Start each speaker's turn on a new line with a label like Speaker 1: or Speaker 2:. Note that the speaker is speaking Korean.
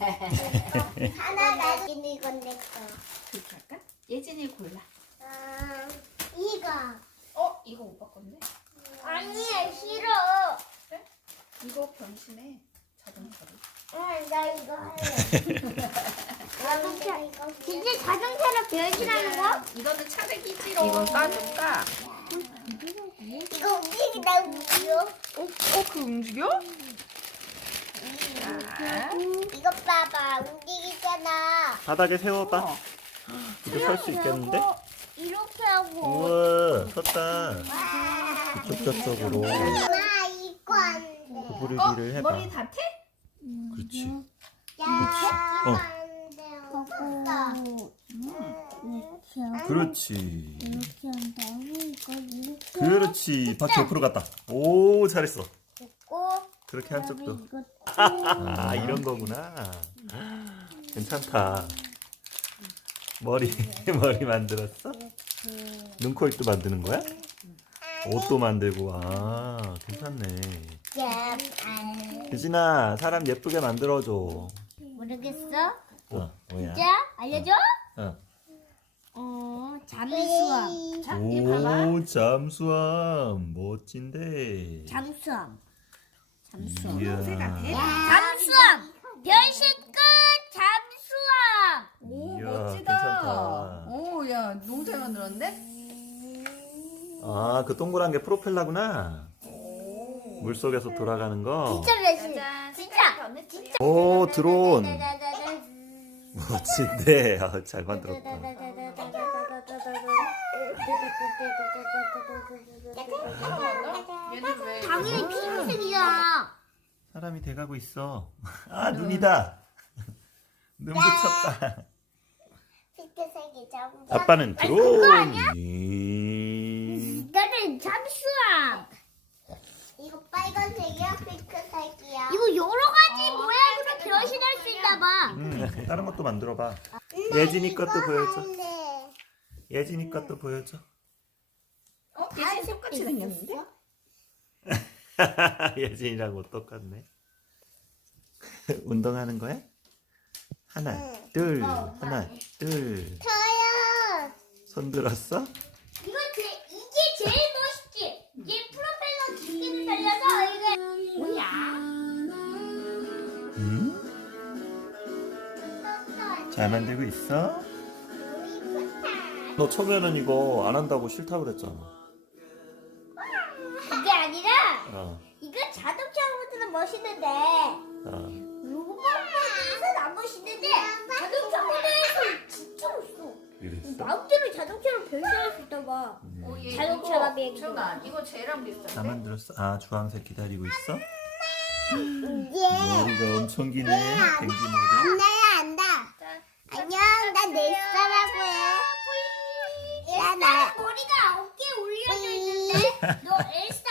Speaker 1: 하나가 이건 내 거.
Speaker 2: 그렇게 할까? 예진이 골라.
Speaker 1: 이거.
Speaker 2: 이거 오빠 건데?
Speaker 1: 아니야 싫어.
Speaker 2: 이거 변신해. 자동차로.
Speaker 1: 나 이거 할래. 자동차 이거. 진짜 자동차로 변신하는 거?
Speaker 2: 이거는 차대기지로. 이거 싸줄까?
Speaker 1: 이거 움직이다 움직여.
Speaker 2: 그 움직여?
Speaker 1: 이거 봐봐 움직이잖아.
Speaker 3: 바닥에 세워봐. 이거 설 수 있겠는데?
Speaker 1: 이렇게 하고.
Speaker 3: 우와, 섰다. 이쪽 저쪽으로
Speaker 1: 엄마 이거 안 돼.
Speaker 3: 구부리기를 해봐.
Speaker 2: 머리 다 태?
Speaker 3: 그렇지.
Speaker 1: 야,
Speaker 3: 어.
Speaker 1: 안 돼요.
Speaker 3: 그렇지.
Speaker 1: 이렇게 한다고 이거 이렇게
Speaker 3: 그렇지. 바퀴 옆으로 갔다. 오, 잘했어.
Speaker 1: 하고
Speaker 3: 그렇게 한쪽도.
Speaker 1: 이거
Speaker 3: 아, 이런 거구나. 괜찮다. 머리 만들었어? 눈코입도 만드는 거야? 옷도 만들고. 아, 괜찮네. 유진아, 사람 예쁘게 만들어줘.
Speaker 1: 모르겠어?
Speaker 3: 뭐야?
Speaker 1: 진짜? 알려줘? 잠수함.
Speaker 2: 자, 얘 봐봐.
Speaker 3: 오, 잠수함. 멋진데.
Speaker 1: 잠수함.
Speaker 3: 이야.
Speaker 1: 잠수함. 변신 끝. 잠수함.
Speaker 2: 오,
Speaker 3: 이야,
Speaker 2: 멋지다.
Speaker 3: 괜찮다.
Speaker 2: 오, 야, 너무 잘 만들었는데?
Speaker 3: 아, 그 동그란 게 프로펠러구나. 물속에서 돌아가는 거.
Speaker 1: 진짜 변신.
Speaker 2: 짜잔.
Speaker 1: 진짜.
Speaker 2: 진짜.
Speaker 3: 오, 드론. 멋진데. 아, 잘 만들었다.
Speaker 2: 얘는 왜?
Speaker 1: 당연히 핑크색이잖아.
Speaker 3: 사람이 돼가고 있어. 아, 눈이다. 눈 붙였다.
Speaker 1: 핑크색이 잠수.
Speaker 3: 아빠는 드론. 이.
Speaker 1: 이거는 잠수함. 이거 빨간색이야, 핑크색이야. 이거 여러 가지 모양으로 변신할 수 있나 봐.
Speaker 3: 다른 것도 만들어봐. 예진이 것도 보여줘.
Speaker 1: 할래.
Speaker 3: 예진이 것도 보여줘.
Speaker 2: 얘진 똑같이 생겼는데?
Speaker 3: 예진이랑 옷 똑같네. 운동하는 거야? 하나, 둘, 하나, 둘.
Speaker 1: 저요.
Speaker 3: 손 들었어?
Speaker 1: 이게 제일 멋있지. 이게 프로펠러 기계를 달려서 이게 뭐야?
Speaker 3: 응? 잘 만들고 있어? 너 처음에는 이거 안 한다고 싫다고 그랬잖아.
Speaker 1: 그게 아니라
Speaker 3: 어,
Speaker 1: 이거 자동차 모드는 멋있는데
Speaker 3: 어.
Speaker 1: 로봇 모드에서는 안 멋있는데 자동차 모드에서 진짜 멋있어.
Speaker 3: 그랬어?
Speaker 1: 마음대로 자동차로 변신할 수 있다 봐.
Speaker 2: 얘
Speaker 1: 자동차가
Speaker 2: 이거,
Speaker 1: 비행기.
Speaker 2: 준아, 이거 쟤랑
Speaker 3: 다
Speaker 2: 비슷한데?
Speaker 3: 만들었어? 아, 주황색 기다리고 있어?
Speaker 1: 예.
Speaker 3: 머리가 엄청 기네. 댕기 머리.
Speaker 1: 안다. 안녕, 난 넬사라고 해. 야, 나 머리가 어깨에 올려져 있는데 너 엘사